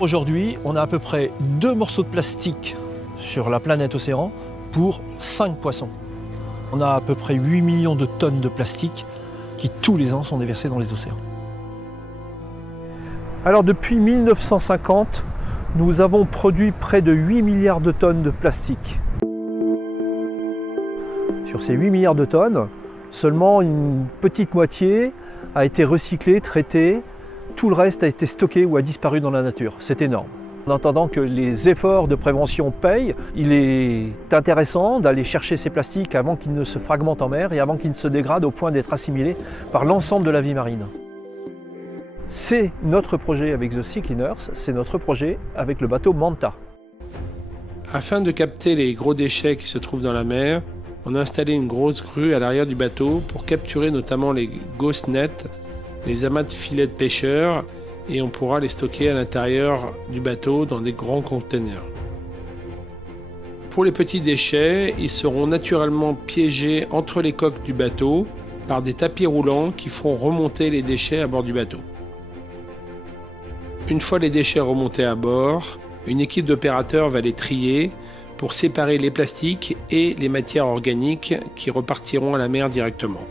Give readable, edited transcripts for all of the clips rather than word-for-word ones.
Aujourd'hui, on a à peu près 2 morceaux de plastique sur la planète océan pour 5 poissons. On a à peu près 8 millions de tonnes de plastique qui tous les ans sont déversées dans les océans. Alors depuis 1950, nous avons produit près de 8 milliards de tonnes de plastique. Sur ces 8 milliards de tonnes, seulement une petite moitié a été recyclée, traitée. Tout le reste a été stocké ou a disparu dans la nature. C'est énorme. En attendant que les efforts de prévention payent, il est intéressant d'aller chercher ces plastiques avant qu'ils ne se fragmentent en mer et avant qu'ils ne se dégradent au point d'être assimilés par l'ensemble de la vie marine. C'est notre projet avec The Sea Cleaners, c'est notre projet avec le bateau Manta. Afin de capter les gros déchets qui se trouvent dans la mer, on a installé une grosse grue à l'arrière du bateau pour capturer notamment les ghost nets, les amas de filets de pêcheurs, et on pourra les stocker à l'intérieur du bateau dans des grands containers. Pour les petits déchets, ils seront naturellement piégés entre les coques du bateau par des tapis roulants qui feront remonter les déchets à bord du bateau. Une fois les déchets remontés à bord, une équipe d'opérateurs va les trier pour séparer les plastiques et les matières organiques qui repartiront à la mer directement.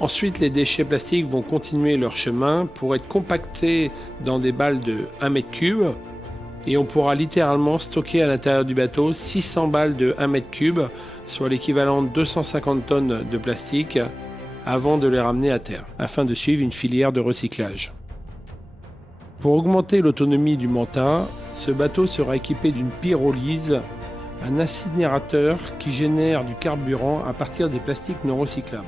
Ensuite, les déchets plastiques vont continuer leur chemin pour être compactés dans des balles de 1 m3 et on pourra littéralement stocker à l'intérieur du bateau 600 balles de 1 m3, soit l'équivalent de 250 tonnes de plastique, avant de les ramener à terre, afin de suivre une filière de recyclage. Pour augmenter l'autonomie du Manta, ce bateau sera équipé d'une pyrolyse, un incinérateur qui génère du carburant à partir des plastiques non recyclables.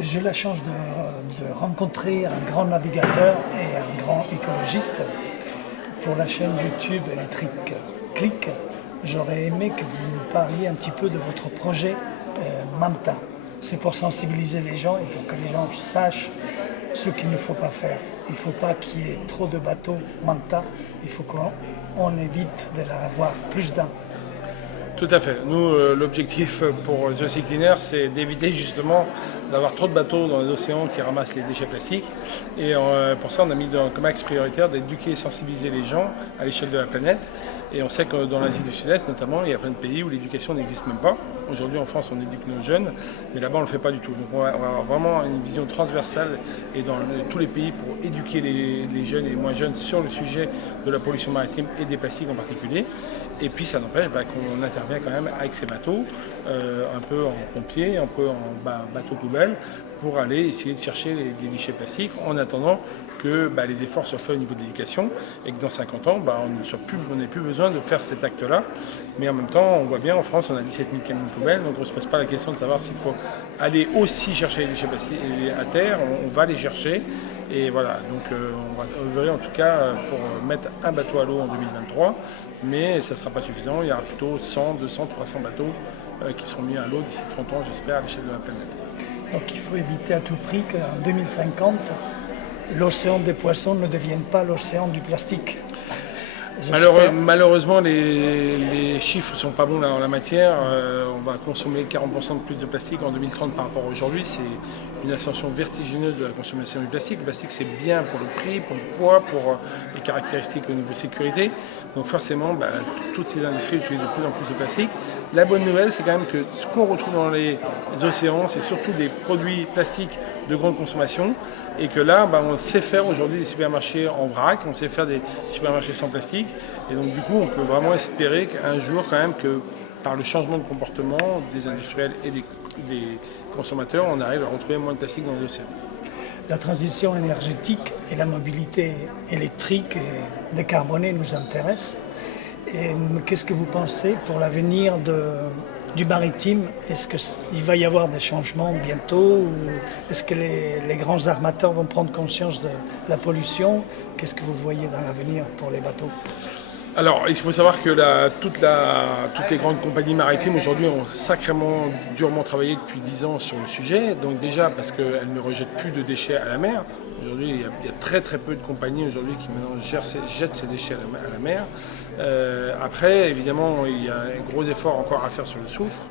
J'ai la chance de rencontrer un grand navigateur et un grand écologiste pour la chaîne YouTube électrique Click. J'aurais aimé que vous nous parliez un petit peu de votre projet Manta. C'est pour sensibiliser les gens et pour que les gens sachent ce qu'il ne faut pas faire. Il ne faut pas qu'il y ait trop de bateaux Manta, il faut qu'on évite d'en avoir plus d'un. Tout à fait. Nous, l'objectif pour The Sea Cleaners, c'est d'éviter justement d'avoir trop de bateaux dans les océans qui ramassent les déchets plastiques. Et pour ça, on a mis comme axe prioritaire d'éduquer et sensibiliser les gens à l'échelle de la planète. Et on sait que dans l'Asie du Sud-Est, notamment, il y a plein de pays où l'éducation n'existe même pas. Aujourd'hui, en France, on éduque nos jeunes, mais là-bas, on ne le fait pas du tout. Donc, on va avoir vraiment une vision transversale et dans tous les pays pour éduquer les jeunes et les moins jeunes sur le sujet de la pollution maritime et des plastiques en particulier. Et puis, ça n'empêche qu'on intervient quand même avec ces bateaux, un peu en pompier, un peu en bateau poubelle, pour aller essayer de chercher les déchets plastiques en attendant que les efforts soient faits au niveau de l'éducation et que dans 50 ans, on n'ait plus besoin de faire cet acte-là. Mais en même temps, on voit bien, en France, on a 17 000 camions de poubelles, donc on ne se pose pas la question de savoir s'il faut aller aussi chercher les déchets plastiques à terre, on va les chercher. Et voilà, donc on va œuvrer en tout cas pour mettre un bateau à l'eau en 2023, mais ça ne sera pas suffisant, il y aura plutôt 100, 200, 300 bateaux qui seront mis à l'eau d'ici 30 ans, j'espère, à l'échelle de la planète. Donc il faut éviter à tout prix qu'en 2050, l'océan des poissons ne devienne pas l'océan du plastique. Malheureusement, les chiffres ne sont pas bons là, en la matière. On va consommer 40% de plus de plastique en 2030 par rapport à aujourd'hui. C'est une ascension vertigineuse de la consommation du plastique. Le plastique, c'est bien pour le prix, pour le poids, pour les caractéristiques au niveau de sécurité. Donc forcément, toutes ces industries utilisent de plus en plus de plastique. La bonne nouvelle, c'est quand même que ce qu'on retrouve dans les océans, c'est surtout des produits plastiques de grande consommation. Et que là, on sait faire aujourd'hui des supermarchés en vrac, on sait faire des supermarchés sans plastique. Et donc du coup, on peut vraiment espérer qu'un jour, quand même, que par le changement de comportement des industriels et des consommateurs, on arrive à retrouver moins de plastique dans les océans. La transition énergétique et la mobilité électrique et décarbonée nous intéressent. Et qu'est-ce que vous pensez pour l'avenir du maritime? Est-ce qu'il va y avoir des changements bientôt ou est-ce que les grands armateurs vont prendre conscience de la pollution? Qu'est-ce que vous voyez dans l'avenir pour les bateaux? Alors, il faut savoir que toutes les grandes compagnies maritimes aujourd'hui ont sacrément durement travaillé depuis 10 ans sur le sujet. Donc déjà parce qu'elles ne rejettent plus de déchets à la mer. Aujourd'hui, il y a très très peu de compagnies aujourd'hui qui maintenant jettent ces déchets à la mer. Après, évidemment, il y a un gros effort encore à faire sur le soufre.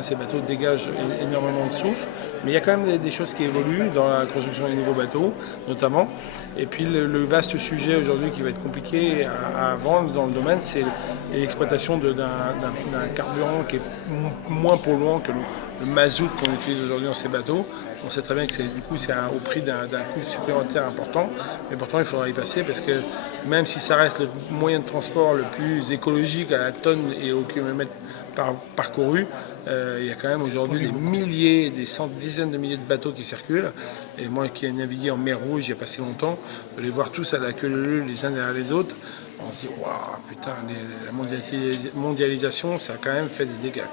Ces bateaux dégagent énormément de soufre, mais il y a quand même des choses qui évoluent dans la construction des nouveaux bateaux, notamment. Et puis le vaste sujet aujourd'hui qui va être compliqué à vendre dans le domaine, c'est l'exploitation d'un carburant qui est moins polluant que le mazout qu'on utilise aujourd'hui dans ces bateaux. On sait très bien que c'est au prix d'un coût supplémentaire important, mais pourtant il faudra y passer parce que même si ça reste le moyen de transport le plus écologique à la tonne et au kilomètre parcouru, il y a quand même aujourd'hui des milliers, dizaines de milliers de bateaux qui circulent. Et moi qui ai navigué en mer Rouge il n'y a pas si longtemps, de les voir tous à la queue leu les uns derrière les autres, on se dit waouh putain, la mondialisation ça a quand même fait des dégâts.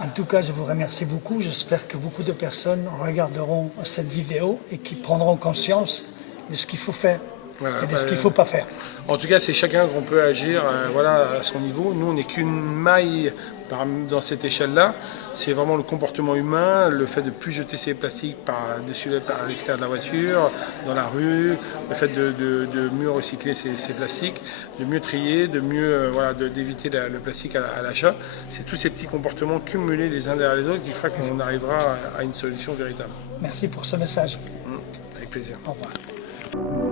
En tout cas, je vous remercie beaucoup. J'espère que beaucoup de personnes regarderont cette vidéo et qui prendront conscience de ce qu'il faut faire et de ce qu'il ne faut pas faire. En tout cas, c'est chacun qu'on peut agir à son niveau. Nous, on n'est qu'une maille dans cette échelle-là. C'est vraiment le comportement humain, le fait de ne plus jeter ses plastiques par l'extérieur de la voiture, dans la rue, le fait de mieux recycler ses plastiques, de mieux trier, d'éviter le plastique à l'achat. C'est tous ces petits comportements cumulés les uns derrière les autres qui fera qu'on arrivera à une solution véritable. Merci pour ce message. Avec plaisir. Au revoir.